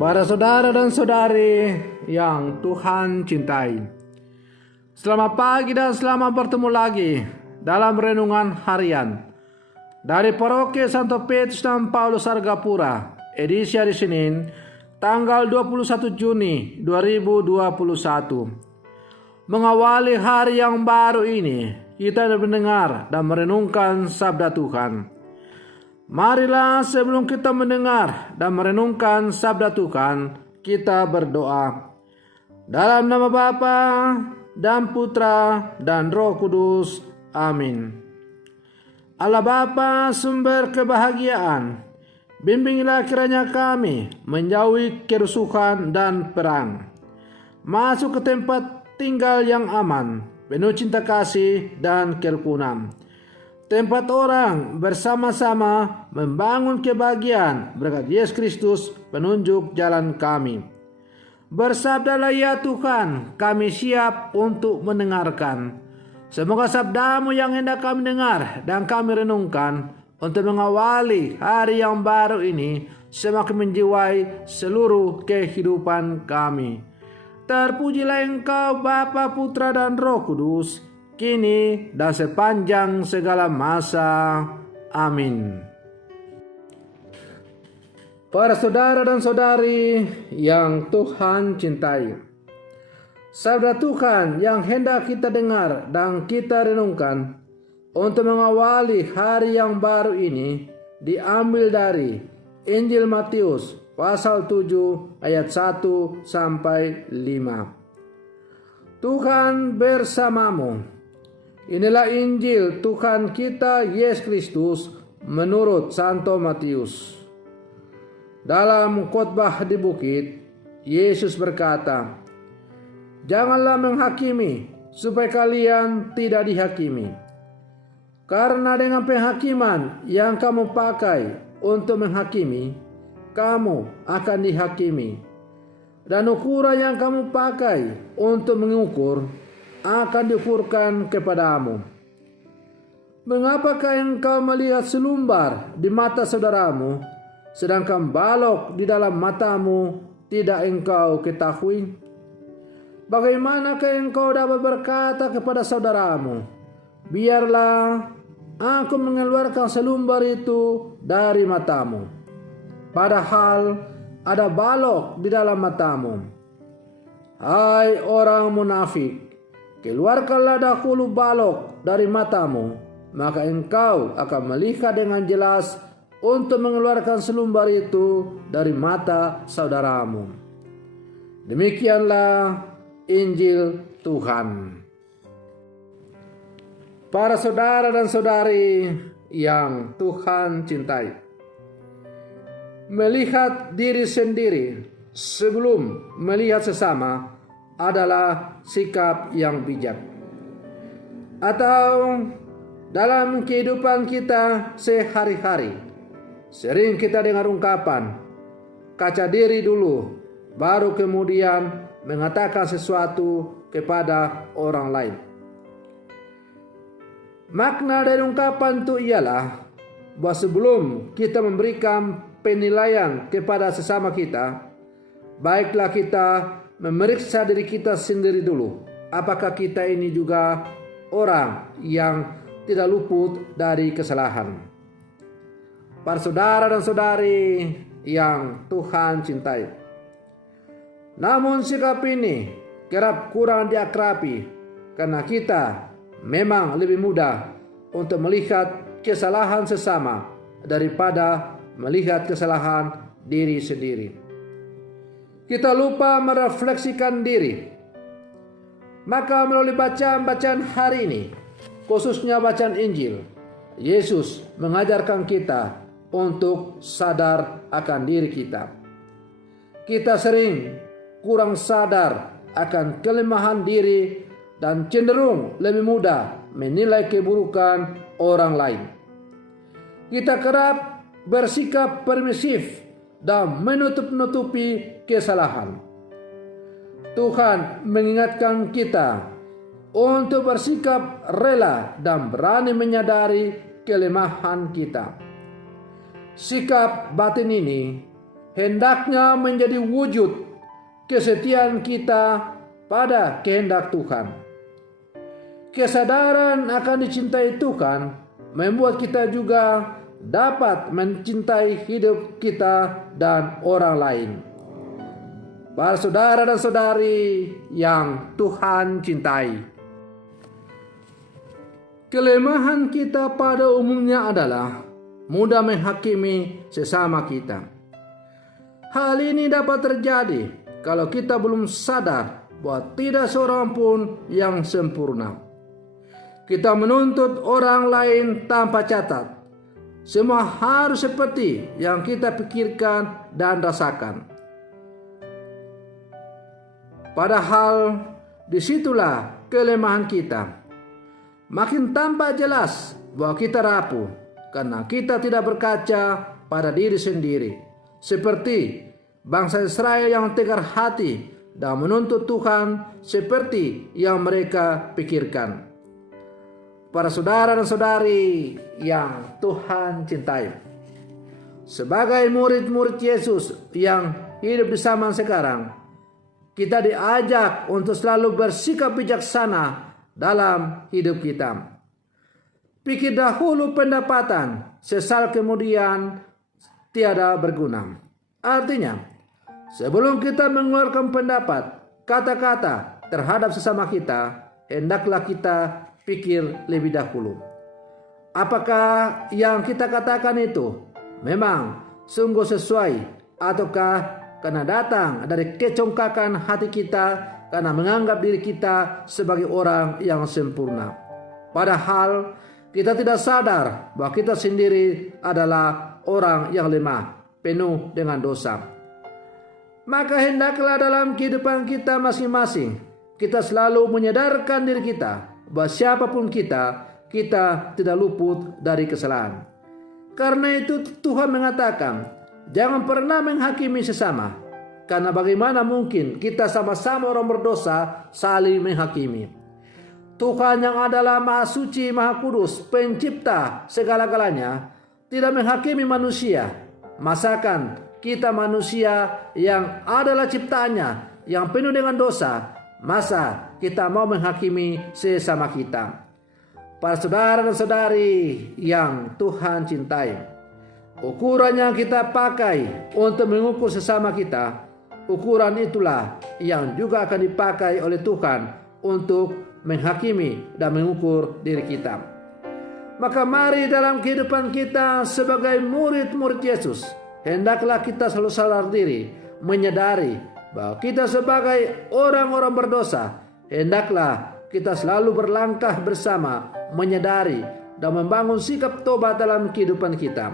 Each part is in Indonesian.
Para saudara dan saudari yang Tuhan cintai, selamat pagi dan selamat bertemu lagi dalam renungan harian dari Paroki Santo Petrus dan Paulus Argapura, edisi hari Senin, tanggal 21 Juni 2021. Mengawali hari yang baru ini, kita mendengar dan merenungkan sabda Tuhan. Marilah sebelum kita mendengar dan merenungkan sabda Tuhan, kita berdoa. Dalam nama Bapa dan Putra dan Roh Kudus. Amin. Allah Bapa, sumber kebahagiaan, bimbinglah kiranya kami menjauhi kerusuhan dan perang, masuk ke tempat tinggal yang aman, penuh cinta kasih dan kerukunan. Tempat orang bersama-sama membangun kebahagiaan berkat Yesus Kristus, penunjuk jalan kami. Bersabdalah ya Tuhan, kami siap untuk mendengarkan. Semoga sabdamu yang hendak kami dengar dan kami renungkan untuk mengawali hari yang baru ini semakin menjiwai seluruh kehidupan kami. Terpujilah Engkau Bapa, Putra dan Roh Kudus, kini dan sepanjang segala masa. Amin. Para saudara dan saudari yang Tuhan cintai, sabda Tuhan yang hendak kita dengar dan kita renungkan untuk mengawali hari yang baru ini diambil dari Injil Matius pasal 7 ayat 1 sampai 5. Tuhan bersamamu. Inilah Injil Tuhan kita Yesus Kristus menurut Santo Matius. Dalam khotbah di bukit, Yesus berkata, "Janganlah menghakimi supaya kalian tidak dihakimi. Karena dengan penghakiman yang kamu pakai untuk menghakimi, kamu akan dihakimi. Dan ukuran yang kamu pakai untuk mengukur akan diukurkan kepadamu. Mengapakah engkau melihat selumbar di mata saudaramu, sedangkan balok di dalam matamu tidak engkau ketahui? Bagaimanakah engkau dapat berkata kepada saudaramu, biarlah aku mengeluarkan selumbar itu dari matamu, padahal ada balok di dalam matamu? Hai orang munafik, keluarkanlah dahulu balok dari matamu, maka engkau akan melihat dengan jelas untuk mengeluarkan selumbar itu dari mata saudaramu." Demikianlah Injil Tuhan. Para saudara dan saudari yang Tuhan cintai, melihat diri sendiri sebelum melihat sesama adalah sikap yang bijak. Atau dalam kehidupan kita sehari-hari, sering kita dengar ungkapan, kaca diri dulu, baru kemudian mengatakan sesuatu kepada orang lain. Makna dari ungkapan itu ialah bahwa sebelum kita memberikan penilaian kepada sesama kita, baiklah kita memeriksa diri kita sendiri dulu. Apakah kita ini juga orang yang tidak luput dari kesalahan? Para saudara dan saudari yang Tuhan cintai, namun sikap ini kerap kurang diakrabi karena kita memang lebih mudah untuk melihat kesalahan sesama daripada melihat kesalahan diri sendiri. Kita lupa merefleksikan diri. Maka melalui bacaan-bacaan hari ini, khususnya bacaan Injil, Yesus mengajarkan kita untuk sadar akan diri kita. Kita sering kurang sadar akan kelemahan diri dan cenderung lebih mudah menilai keburukan orang lain. Kita kerap bersikap permisif dan menutup-nutupi kesalahan. Tuhan mengingatkan kita untuk bersikap rela dan berani menyadari kelemahan kita. Sikap batin ini hendaknya menjadi wujud kesetiaan kita pada kehendak Tuhan. Kesadaran akan dicintai Tuhan membuat kita juga dapat mencintai hidup kita dan orang lain. Para saudara dan saudari yang Tuhan cintai, kelemahan kita pada umumnya adalah mudah menghakimi sesama kita. Hal ini dapat terjadi kalau kita belum sadar bahwa tidak seorang pun yang sempurna. Kita menuntut orang lain tanpa catat. Semua harus seperti yang kita pikirkan dan rasakan. Padahal disitulah kelemahan kita. Makin tampak jelas bahwa kita rapuh karena kita tidak berkaca pada diri sendiri. Seperti bangsa Israel yang tegar hati dan menuntut Tuhan seperti yang mereka pikirkan. Para saudara dan saudari yang Tuhan cintai, sebagai murid-murid Yesus yang hidup di zaman sekarang, kita diajak untuk selalu bersikap bijaksana dalam hidup kita. Pikir dahulu pendapatan, sesal kemudian tiada berguna. Artinya, sebelum kita mengeluarkan pendapat, kata-kata terhadap sesama kita, hendaklah kita pikir lebih dahulu. Apakah yang kita katakan itu memang sungguh sesuai, ataukah karena datang dari kecongkakan hati kita, karena menganggap diri kita sebagai orang yang sempurna. Padahal kita tidak sadar bahwa kita sendiri adalah orang yang lemah, penuh dengan dosa. Maka hendaklah dalam kehidupan kita masing-masing, kita selalu menyadarkan diri kita bahwa siapapun kita tidak luput dari kesalahan. Karena itu Tuhan mengatakan, jangan pernah menghakimi sesama, karena bagaimana mungkin kita sama-sama orang berdosa saling menghakimi. Tuhan yang adalah Maha Suci, Maha Kudus, pencipta segala-galanya, tidak menghakimi manusia. Masakan kita manusia yang adalah ciptaannya, yang penuh dengan dosa, masa kita mau menghakimi sesama kita? Para saudara dan saudari yang Tuhan cintai, ukuran yang kita pakai untuk mengukur sesama kita, ukuran itulah yang juga akan dipakai oleh Tuhan untuk menghakimi dan mengukur diri kita. Maka mari dalam kehidupan kita sebagai murid-murid Yesus, hendaklah kita selalu sadar diri, menyadari bahwa kita sebagai orang-orang berdosa, hendaklah kita selalu berlangkah bersama, menyadari dan membangun sikap tobat dalam kehidupan kita.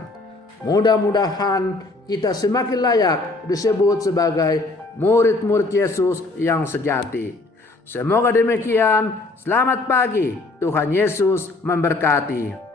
Mudah-mudahan kita semakin layak disebut sebagai murid-murid Yesus yang sejati. Semoga demikian. Selamat pagi. Tuhan Yesus memberkati.